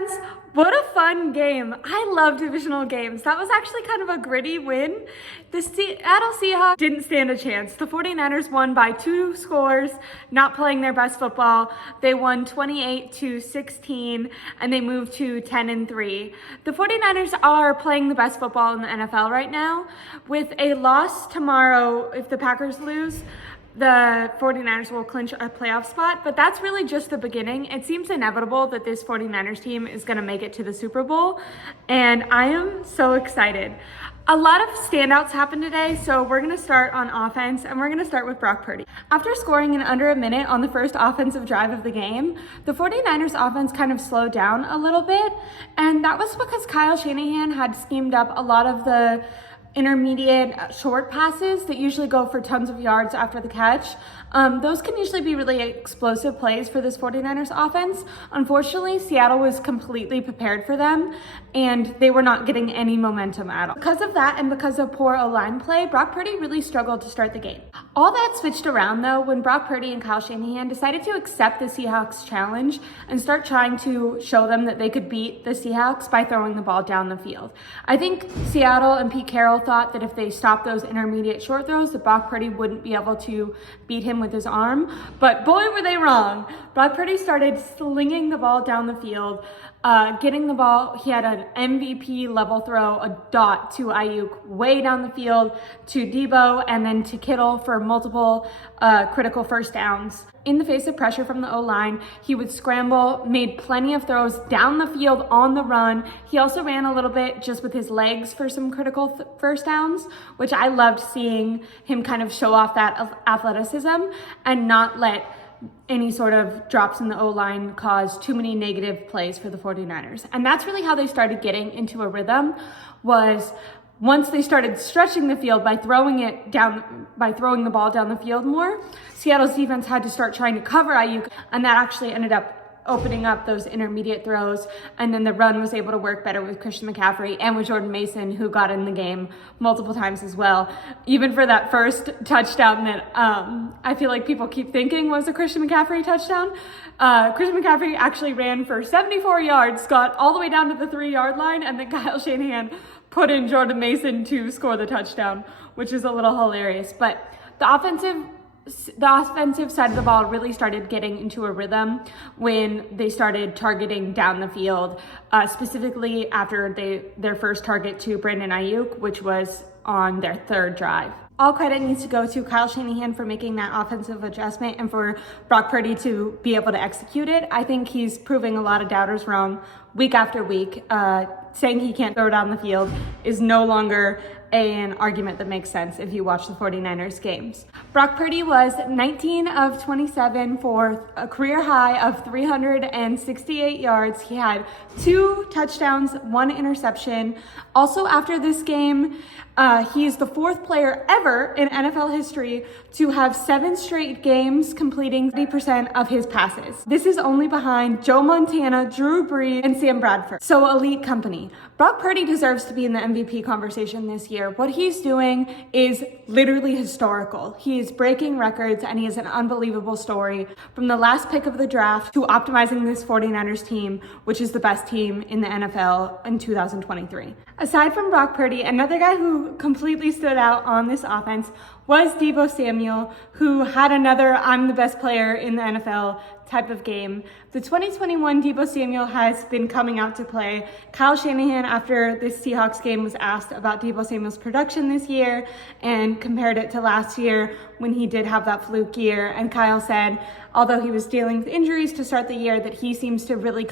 fans, what a fun game. I love divisional games. That was actually kind of a gritty win. The Seattle Seahawks didn't stand a chance. The 49ers won by 2 scores, not playing their best football. They won 28-16 and they moved to 10-3. The 49ers are playing the best football in the NFL right now. With a loss tomorrow, if the Packers lose, the 49ers will clinch a playoff spot, but that's really just the beginning. It seems inevitable that this 49ers team is going to make it to the Super Bowl, and I am so excited. A lot of standouts happened today, so we're going to start on offense, and we're going to start with Brock Purdy. After scoring in under a minute on the first offensive drive of the game, the 49ers offense kind of slowed down a little bit, and that was because Kyle Shanahan had schemed up a lot of the intermediate short passes that usually go for tons of yards after the catch. Those can usually be really explosive plays for this 49ers offense. Unfortunately, Seattle was completely prepared for them and they were not getting any momentum at all. Because of that and because of poor O-line play, Brock Purdy really struggled to start the game. All that switched around though when Brock Purdy and Kyle Shanahan decided to accept the Seahawks challenge and start trying to show them that they could beat the Seahawks by throwing the ball down the field. I think Seattle and Pete Carroll thought that if they stopped those intermediate short throws, that Brock Purdy wouldn't be able to beat him with his arm, but boy were they wrong. Brock Purdy started slinging the ball down the field, getting the ball. He had an MVP level throw, a dot to Ayuk way down the field, to Debo, and then to Kittle for multiple critical first downs. In the face of pressure from the O-line, he would scramble, made plenty of throws down the field on the run. He also ran a little bit just with his legs for some critical first downs, which I loved seeing him kind of show off that athleticism and not let any sort of drops in the O-line cause too many negative plays for the 49ers. And that's really how they started getting into a rhythm, was once they started stretching the field by throwing the ball down the field more, Seattle's defense had to start trying to cover Ayuk, and that actually ended up opening up those intermediate throws, and then the run was able to work better with Christian McCaffrey and with Jordan Mason, who got in the game multiple times as well. Even for that first touchdown that I feel like people keep thinking was a Christian McCaffrey touchdown, Christian McCaffrey actually ran for 74 yards, got all the way down to the 3-yard line, and then Kyle Shanahan put in Jordan Mason to score the touchdown, which is a little hilarious. But the offensive side of the ball really started getting into a rhythm when they started targeting down the field, specifically after their first target to Brandon Ayuk, which was on their 3rd drive. All credit needs to go to Kyle Shanahan for making that offensive adjustment and for Brock Purdy to be able to execute it. I think he's proving a lot of doubters wrong week after week. Saying he can't throw down the field is no longer an argument that makes sense if you watch the 49ers games. Brock Purdy was 19 of 27 for a career high of 368 yards. He had 2 touchdowns, 1 interception. Also after this game, he's the 4th player ever in NFL history to have 7 straight games completing 30% of his passes. This is only behind Joe Montana, Drew Brees, and Sam Bradford. So elite company. Brock Purdy deserves to be in the MVP conversation this year. What he's doing is literally historical. He is breaking records and he is an unbelievable story. From the last pick of the draft to optimizing this 49ers team, which is the best team in the NFL in 2023. Aside from Brock Purdy, another guy who completely stood out on this offense was Debo Samuel, who had another I'm the best player in the NFL type of game. The 2021 Debo Samuel has been coming out to play. Kyle Shanahan, after this Seahawks game, was asked about Debo Samuel's production this year and compared it to last year when he did have that fluke year. And Kyle said, although he was dealing with injuries to start the year, that he seems to really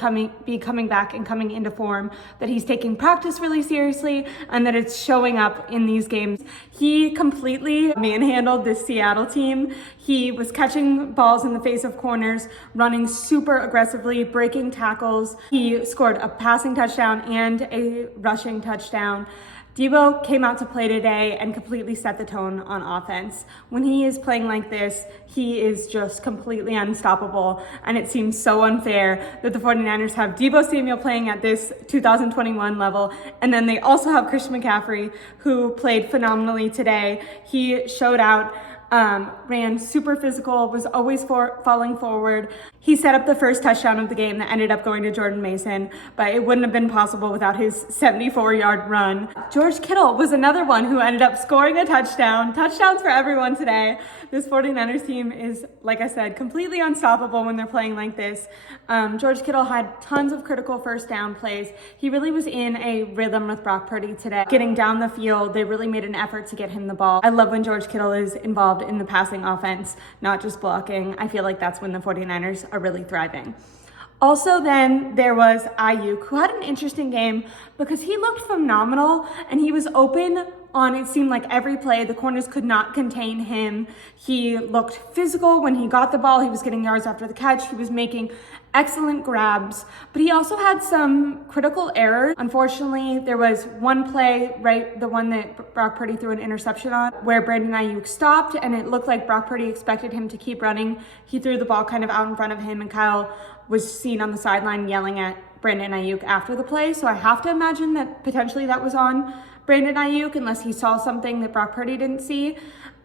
be coming back and coming into form, that he's taking practice really seriously, and that it's showing up in these games. He completely manhandled this Seattle team. He was catching balls in the face of corners, running super aggressively, breaking tackles. He scored a passing touchdown and a rushing touchdown. Debo came out to play today and completely set the tone on offense. When he is playing like this, he is just completely unstoppable, and it seems so unfair that the 49ers have Debo Samuel playing at this 2021 level, and then they also have Christian McCaffrey, who played phenomenally today. He showed out ran super physical, was always falling forward. He set up the first touchdown of the game that ended up going to Jordan Mason, but it wouldn't have been possible without his 74-yard run. George Kittle was another one who ended up scoring a touchdown. Touchdowns for everyone today. This 49ers team is, like I said, completely unstoppable when they're playing like this. George Kittle had tons of critical first down plays. He really was in a rhythm with Brock Purdy today. Getting down the field, they really made an effort to get him the ball. I love when George Kittle is involved in the passing offense, not just blocking. I feel like that's when the 49ers are really thriving. Also then there was Aiyuk, who had an interesting game because he looked phenomenal and he was open on, it seemed like every play. The corners could not contain him. He looked physical when he got the ball. He was getting yards after the catch. He was making excellent grabs, but he also had some critical errors. Unfortunately, there was one play, right, the one that Brock Purdy threw an interception on, where Brandon Aiyuk stopped, and it looked like Brock Purdy expected him to keep running. He threw the ball kind of out in front of him, and Kyle was seen on the sideline yelling at Brandon Aiyuk after the play. So I have to imagine that potentially that was on Brandon Aiyuk, unless he saw something that Brock Purdy didn't see.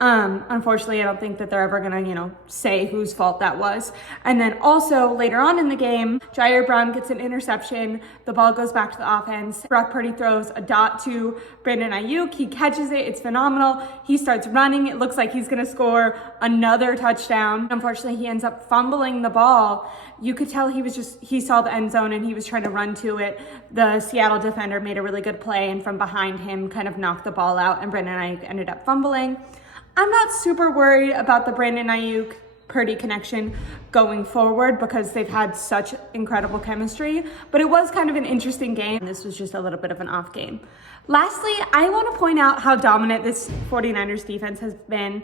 Unfortunately, I don't think that they're ever gonna, say whose fault that was. And then also later on in the game, Jair Brown gets an interception. The ball goes back to the offense. Brock Purdy throws a dot to Brandon Aiyuk. He catches it. It's phenomenal. He starts running. It looks like he's gonna score another touchdown. Unfortunately, he ends up fumbling the ball. You could tell he saw the end zone and he was trying to run to it. The Seattle defender made a really good play and from behind him kind of knocked the ball out, and Brandon Aiyuk ended up fumbling. I'm not super worried about the Brandon Aiyuk Purdy connection going forward because they've had such incredible chemistry, but it was kind of an interesting game. This was just a little bit of an off game. Lastly, I want to point out how dominant this 49ers defense has been.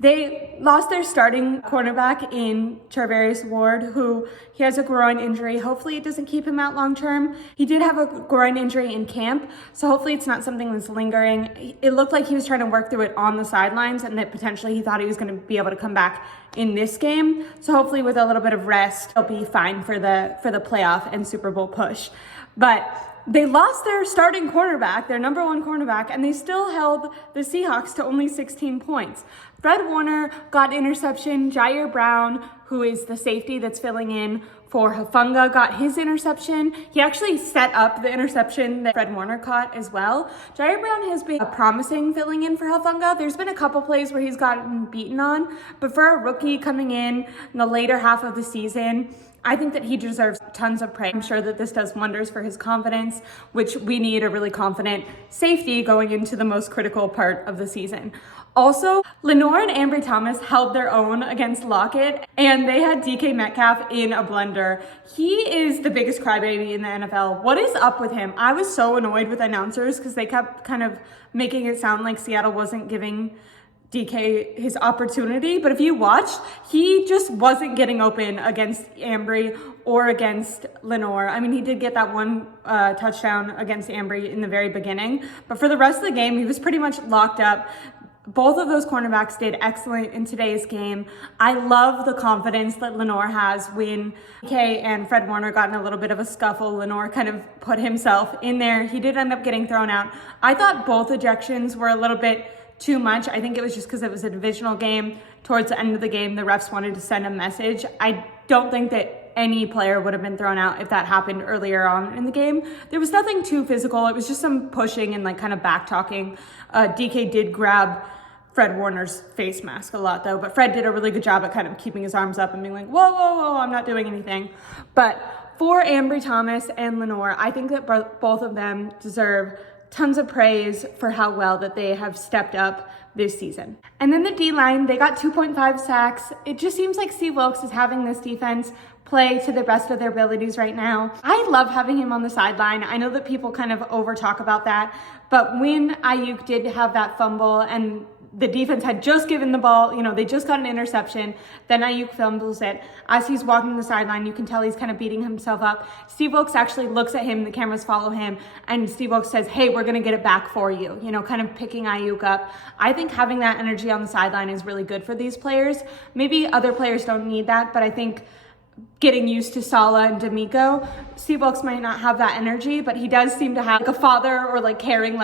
They lost their starting cornerback in Charvarius Ward, who he has a groin injury. Hopefully it doesn't keep him out long term. He did have a groin injury in camp, so hopefully it's not something that's lingering. It looked like he was trying to work through it on the sidelines and that potentially he thought he was going to be able to come back in this game. So hopefully with a little bit of rest, he'll be fine for the playoff and Super Bowl push. But they lost their starting cornerback, their number one cornerback, and they still held the Seahawks to only 16 points. Fred Warner got interception. Jair Brown, who is the safety that's filling in for Hufanga, got his interception. He actually set up the interception that Fred Warner caught as well. Jair Brown has been a promising filling in for Hufanga. There's been a couple plays where he's gotten beaten on, but for a rookie coming in the later half of the season, I think that he deserves tons of praise. I'm sure that this does wonders for his confidence, which we need a really confident safety going into the most critical part of the season. Also, Lenore and Ambry Thomas held their own against Lockett, and they had DK Metcalf in a blender. He is the biggest crybaby in the NFL. What is up with him? I was so annoyed with announcers because they kept kind of making it sound like Seattle wasn't giving DK his opportunity, but if you watched, he just wasn't getting open against Ambry or against Lenore. I mean, he did get that one touchdown against Ambry in the very beginning, but for the rest of the game, he was pretty much locked up. Both of those cornerbacks did excellent in today's game. I love the confidence that Lenore has when DK and Fred Warner got in a little bit of a scuffle. Lenore kind of put himself in there. He did end up getting thrown out. I thought both ejections were a little bit too much. I think it was just because it was a divisional game. Towards the end of the game, the refs wanted to send a message. I don't think that any player would have been thrown out if that happened earlier on in the game. There was nothing too physical. It was just some pushing and kind of back talking. DK did grab Fred Warner's face mask a lot though, but Fred did a really good job at kind of keeping his arms up and being like, whoa, whoa, whoa, I'm not doing anything. But for Ambry Thomas and Lenore, I think that both of them deserve tons of praise for how well that they have stepped up this season. And then the D-line, they got 2.5 sacks. It just seems like Steve Wilkes is having this defense play to the best of their abilities right now. I love having him on the sideline. I know that people kind of over talk about that, but when Aiyuk did have that fumble and the defense had just given the ball, they just got an interception, then Aiyuk fumbles it. As he's walking the sideline, you can tell he's kind of beating himself up. Steve Wilkes actually looks at him, the cameras follow him, and Steve Wilkes says, hey, we're gonna get it back for you, kind of picking Aiyuk up. I think having that energy on the sideline is really good for these players. Maybe other players don't need that, but I think getting used to Sala and D'Amico, Steve Wilkes might not have that energy, but he does seem to have a father or caring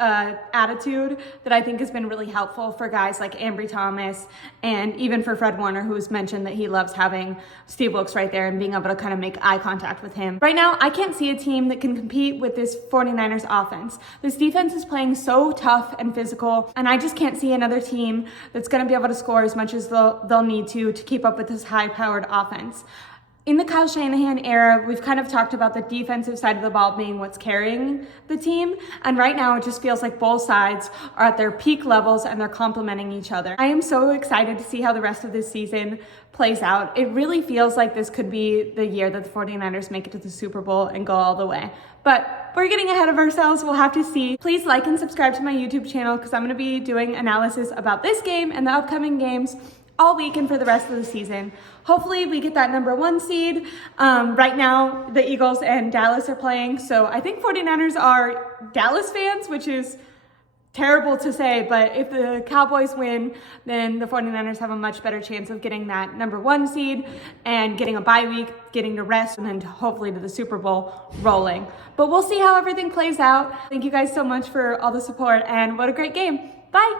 attitude that I think has been really helpful for guys like Ambry Thomas and even for Fred Warner, who's mentioned that he loves having Steve Wilkes right there and being able to kind of make eye contact with him. Right now, I can't see a team that can compete with this 49ers offense. This defense is playing so tough and physical, and I just can't see another team that's going to be able to score as much as they'll need to keep up with this high-powered offense. In the Kyle Shanahan era, we've kind of talked about the defensive side of the ball being what's carrying the team. And right now it just feels like both sides are at their peak levels and they're complementing each other. I am so excited to see how the rest of this season plays out. It really feels like this could be the year that the 49ers make it to the Super Bowl and go all the way. But we're getting ahead of ourselves. We'll have to see. Please like and subscribe to my YouTube channel because I'm going to be doing analysis about this game and the upcoming games all week and for the rest of the season. Hopefully we get that number 1 seed. Right now, the Eagles and Dallas are playing, so I think 49ers are Dallas fans, which is terrible to say, but if the Cowboys win, then the 49ers have a much better chance of getting that number 1 seed and getting a bye week, getting to rest, and then hopefully to the Super Bowl rolling. But we'll see how everything plays out. Thank you guys so much for all the support, and what a great game. Bye!